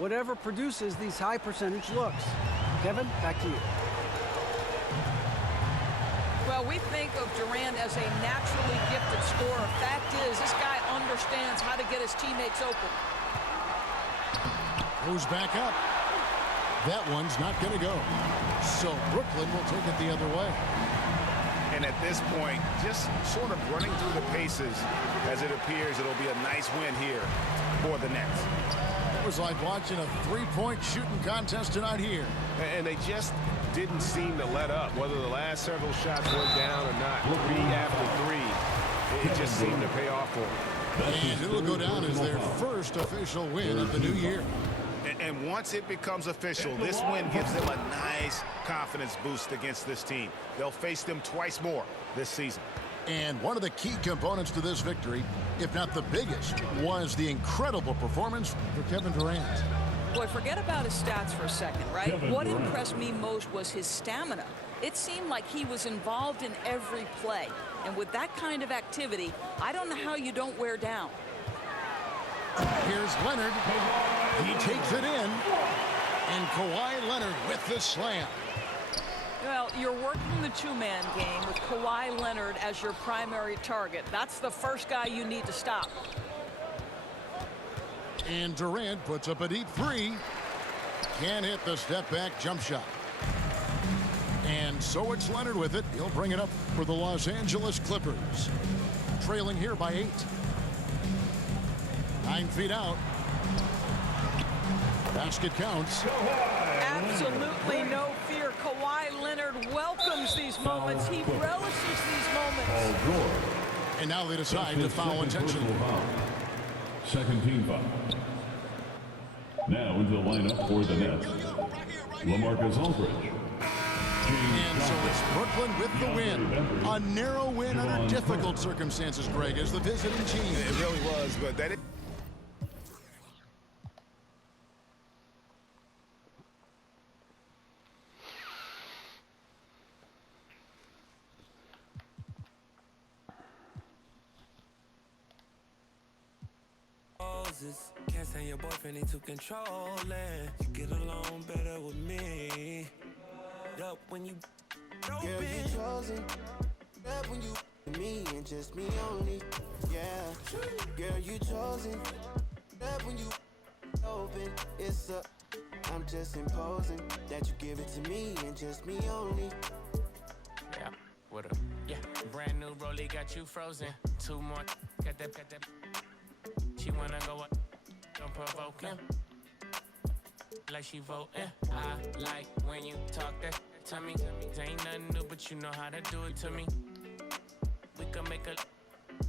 whatever produces these high percentage looks. Kevin, back to you. Well, we think of Durant as a naturally gifted scorer. Fact is, this guy understands how to get his teammates open. Goes back up. That one's not going to go. So Brooklyn will take it the other way. And at this point, just sort of running through the paces as it appears it'll be a nice win here for the Nets. It was like watching a three-point shooting contest tonight here. And they just didn't seem to let up, whether the last several shots went down or not. Three after three, it just seemed to pay off for them. And it'll go down as their first official win of the new year. And once it becomes official, this win gives them a nice confidence boost against this team. They'll face them twice more this season. And one of the key components to this victory, if not the biggest, was the incredible performance for Kevin Durant. Boy, forget about his stats for a second, right? What impressed me most was his stamina. It seemed like he was involved in every play. And with that kind of activity, I don't know how you don't wear down. Here's Leonard. He takes it in. And Kawhi Leonard with the slam. Well, you're working the two-man game with Kawhi Leonard as your primary target. That's the first guy you need to stop. And Durant puts up a deep three. Can't hit the step-back jump shot. And so it's Leonard with it. He'll bring it up for the Los Angeles Clippers. Trailing here by 8. 9 feet out. Basket counts. Absolutely no fear. Kawhi Leonard welcomes these moments. He relishes these moments. And now they decide to foul intentionally. Second team foul. Now into the lineup for the Nets, LaMarcus Aldridge. And so it's Brooklyn with the win. A narrow win under difficult circumstances, Greg, as the visiting team. It really was, but that is... Can't stand your boyfriend, he too controlling. You get along better with me. Up when you girl, you chosen. Up when you me and just me only. Yeah. Girl, you chosen. Up when you open. It's a I'm just imposing that you give it to me and just me only. yeah, what up? Yeah, brand new rollie got you frozen. 2 more, got that. She wanna go up, don't provoke him. Like she voting. I like when you talk that to me. Ain't nothing new, but you know how to do it to me. We can make a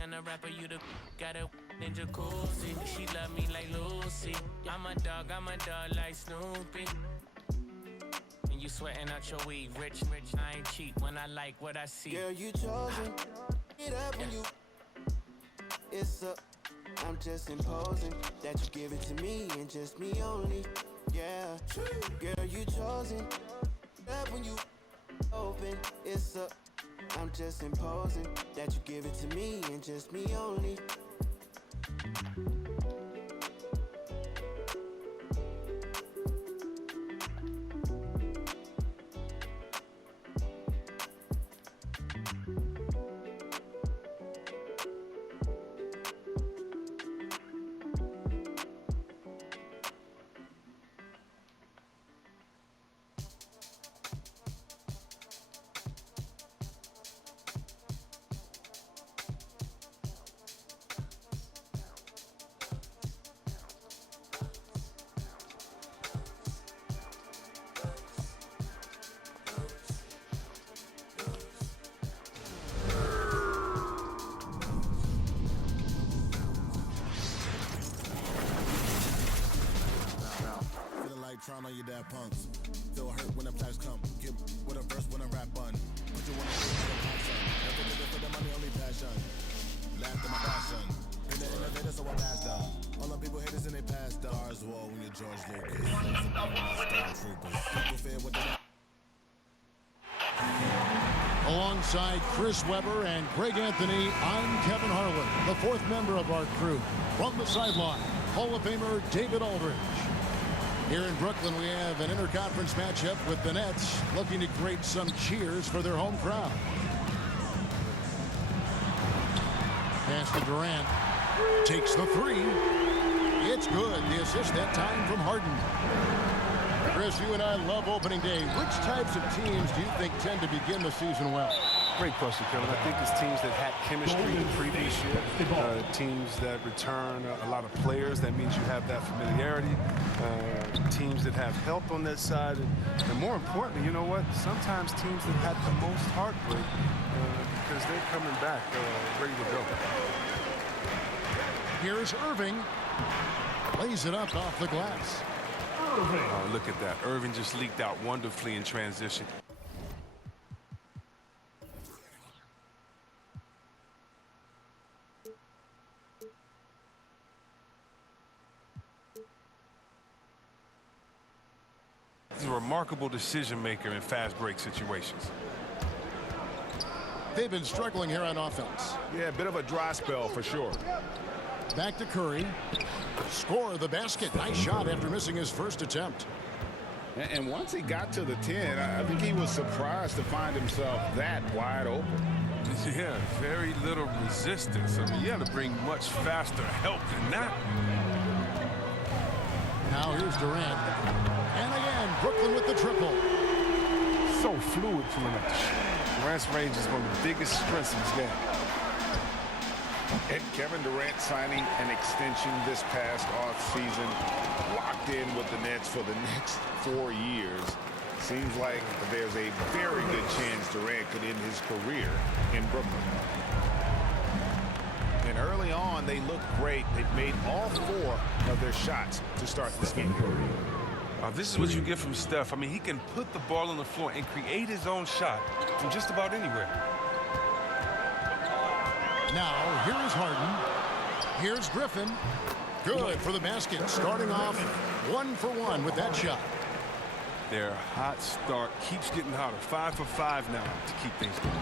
and a rapper, you the got a ninja jacuzzi. She love me like Lucy. I'm a dog like Snoopy. And you sweating out your weed, rich, I ain't cheap when I like what I see. Girl, you chosen. It up when you. It's a I'm just imposing that you give it to me and just me only. Yeah, girl, you chosen. Up when you open, it's a I'm just imposing that you give it to me and just me only. Trying on your dad punks. Feel hurt when the flags come. Get with a verse when I rap on. Put you on a face with a passion. Never did it for the money, only passion. Laughed at my passion. In the elevator, so I passed down. All the people haters and they passed down. Stars wall when you're George Lucas. Stormtroopers. People fear what they Alongside Chris Webber and Greg Anthony, I'm Kevin Harlan, the fourth member of our crew. From the sideline, Hall of Famer David Aldridge. Here in Brooklyn, we have an interconference matchup with the Nets looking to create some cheers for their home crowd. Pass to Durant. Takes the three. It's good. The assist that time from Harden. Chris, you and I love opening day. Which types of teams do you think tend to begin the season well? Great question, Kevin. I think it's teams that had chemistry the previous year, teams that return a lot of players. That means you have that familiarity. Teams that have help on that side. And more importantly, you know what? Sometimes teams that had the most heartbreak because they're coming back ready to go. Here's Irving. Lays it up off the glass. Oh, look at that. Irving just leaked out wonderfully in transition. He's a remarkable decision maker in fast break situations. They've been struggling here on offense. Yeah, a bit of a dry spell for sure. Back to Curry. Score the basket. Nice shot after missing his first attempt. And once he got to the 10, I think he was surprised to find himself that wide open. Yeah, very little resistance. I mean, you had to bring much faster help than that. Now here's Durant. And again, Brooklyn with the triple. So fluid pulling up the shot. Durant's range is one of the biggest strengths of his game. And Kevin Durant signing an extension this past offseason, locked in with the Nets for the next 4 years. Seems like there's a very good chance Durant could end his career in Brooklyn. And early on, they look great. They've made all 4 of their shots to start this game. This is what you get from Steph. I mean, he can put the ball on the floor and create his own shot from just about anywhere. Now, here is Harden. Here's Griffin. Good for the basket. Starting off 1 for 1 with that shot. Their hot start keeps getting hotter. 5 for 5 now to keep things going.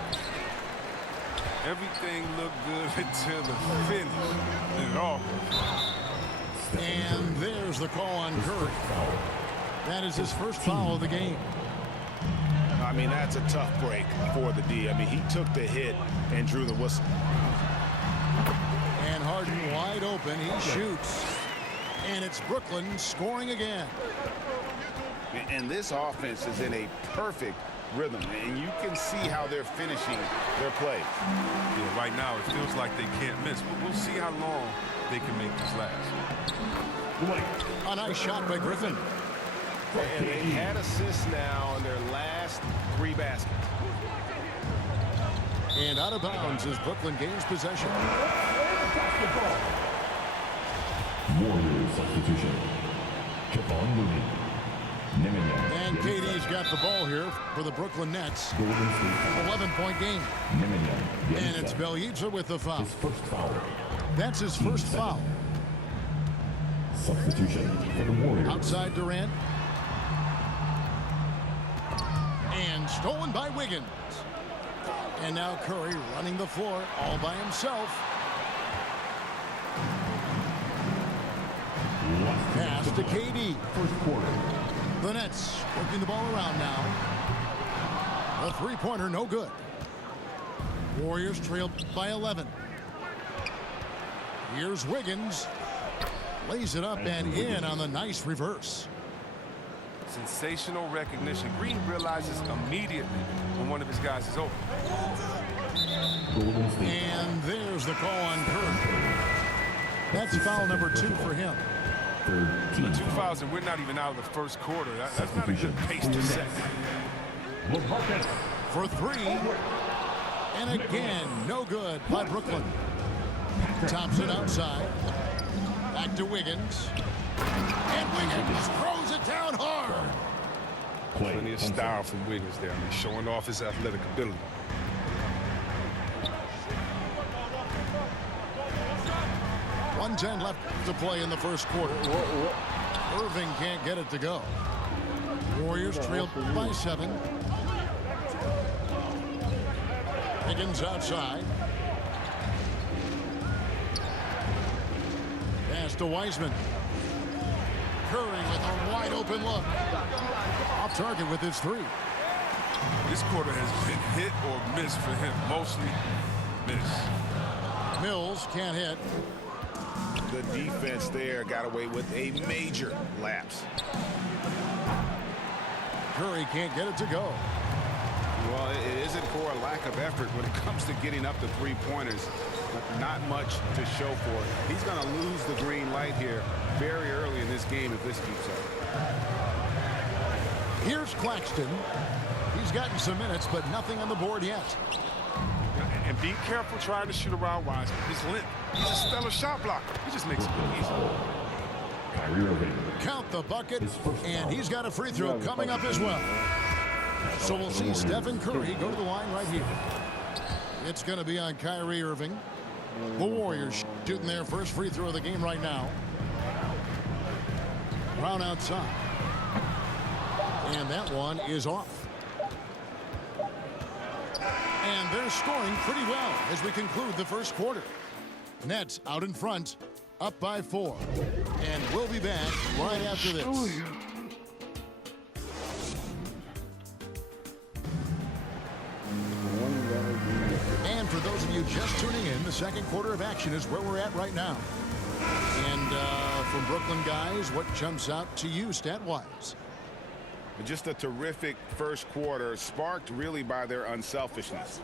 Everything looked good until the finish. And it all. And there's the call on Curry. That is his first foul of the game. I mean, that's a tough break for the D. I mean, he took the hit and drew the whistle. And Harden wide open. He shoots. And it's Brooklyn scoring again. And this offense is in a perfect rhythm. And you can see how they're finishing their plays. Yeah, right now it feels like they can't miss. But we'll see how long they can make this last. A nice shot by Griffin. And they had assists now in their last 3 baskets. And out of bounds as Brooklyn gains possession. Warriors substitution. Kevon Looney. Nemanja. And KD's got the ball here for the Brooklyn Nets. Golden State. 11-point game. Nemanja. And it's Bjelica with the foul. His first foul. That's his first foul. Substitution for the Warriors. Outside Durant. And stolen by Wiggins. And now Curry running the floor all by himself. Pass to KD. First quarter. The Nets working the ball around now. A three-pointer, no good. Warriors trailed by 11. Here's Wiggins. Lays it up and in on the nice reverse. Sensational recognition. Green realizes immediately when one of his guys is open. Golden State. And there's the call on Curry. That's foul number 2 for him. 13. 2 fouls, and we're not even out of the first quarter. That's not a good pace to set. LaMarcus. For 3. And again, no good by Brooklyn. Thompson outside. Back to Wiggins. And Wiggins throws it down hard. Plenty of style from Wiggins there. I mean, showing off his athletic ability. .110 left to play in the first quarter. Irving can't get it to go. Warriors trailed by 7. Higgins outside. Pass to Wiseman. Curry with a wide open look. Off target with his three. This quarter has been hit or miss for him. Mostly miss. Mills can't hit. The defense there got away with a major lapse. Curry can't get it to go. Well, it isn't for a lack of effort when it comes to getting up to three-pointers. Not much to show for it. He's going to lose the green light here very early in this game if this keeps up. Here's Claxton. He's gotten some minutes, but nothing on the board yet. And be careful trying to shoot around Wiseman. He's limp. He's a stellar shot blocker. He just makes it look easy. Kyrie Irving. Count the bucket, and he's got a free throw coming up as well. So we'll see Stephen Curry go to the line right here. It's going to be on Kyrie Irving. The Warriors shooting their first free throw of the game right now. Brown outside. And that one is off. And they're scoring pretty well as we conclude the first quarter. Nets out in front, up by 4. And we'll be back right after this. And for those of you just tuning in, the second quarter of action is where we're at right now. And from Brooklyn guys, what jumps out to you stat-wise? Just a terrific first quarter, sparked really by their unselfishness.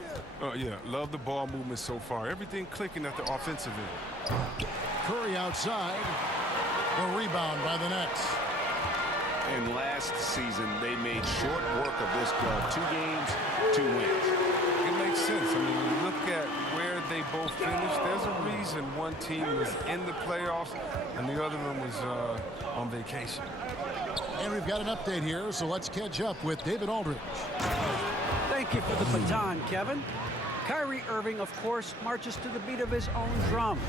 Yeah, love the ball movement so far. Everything clicking at the offensive end. Curry outside. The rebound by the Nets. And last season, they made short work of this club. 2 games, 2 wins. It makes sense. I mean, when you look at where they both finished, there's a reason one team was in the playoffs and the other one was on vacation. And we've got an update here, so let's catch up with David Aldridge. Thank you for the baton, Kevin. Kyrie Irving, of course, marches to the beat of his own drum.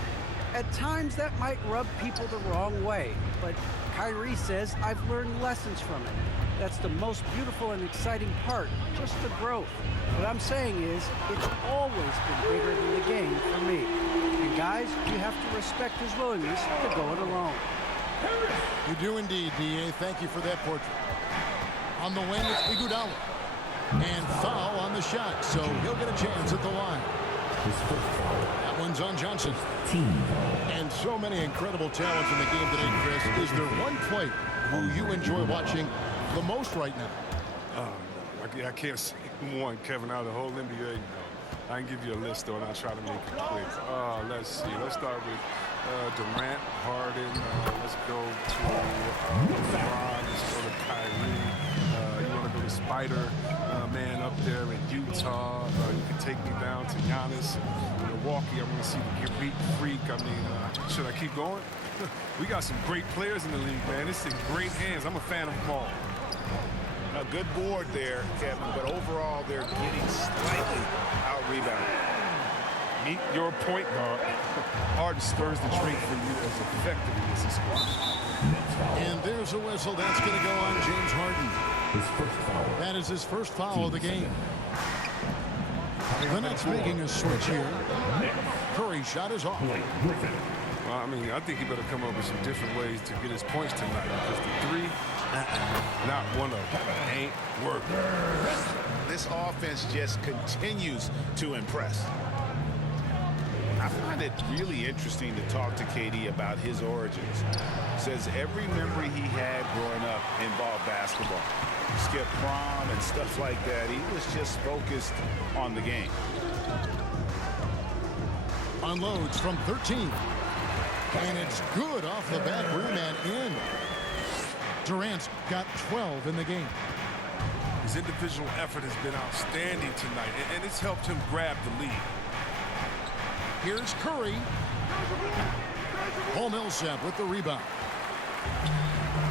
At times, that might rub people the wrong way, but Kyrie says, I've learned lessons from it. That's the most beautiful and exciting part, just the growth. What I'm saying is, it's always been bigger than the game for me. And guys, you have to respect his willingness to go it alone. You do indeed, D.A. Thank you for that portrait. On the wing, it's Iguodala. And foul on the shot, so he'll get a chance at the line. That one's on Johnson. And so many incredible talents in the game today, Chris. Is there one player who you enjoy watching the most right now? I can't say one, Kevin, out of the whole NBA. No. I can give you a list, though, and I'll try to make it quick. Let's see. Let's start with Durant, Harden. Let's go to LeBron. Let's go to Kyrie. You want to go to Spider-Man up there in Utah. You can take me down to Giannis. Milwaukee, I want to see the Greek Freak. I mean, should I keep going? We got some great players in the league, man. It's in great hands. I'm a fan of them all. A good board there, Kevin, but overall they're getting slightly out-rebounded. Meet your point guard. Harden spurs the trait for you as effectively as he scores. And there's a whistle. That's going to go on James Harden. That is his first foul of the game. The Nets making a switch here. Curry shot is off. Well, I mean, I think he better come up with some different ways to get his points tonight. Because the 3, not one of them, ain't working. This offense just continues to impress. I find it really interesting to talk to KD about his origins. Says every memory he had growing up involved basketball. Skip prom and stuff like that. He was just focused on the game. Unloads from 13. And it's good off the back rim and in. Durant's got 12 in the game. His individual effort has been outstanding tonight, and it's helped him grab the lead. Here's Curry. Paul Millsap with the rebound.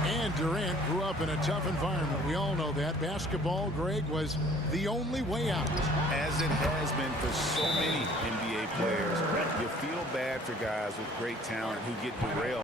And Durant grew up in a tough environment. We all know that. Basketball, Greg, was the only way out. As it has been for so many NBA players, you feel bad for guys with great talent who get derailed.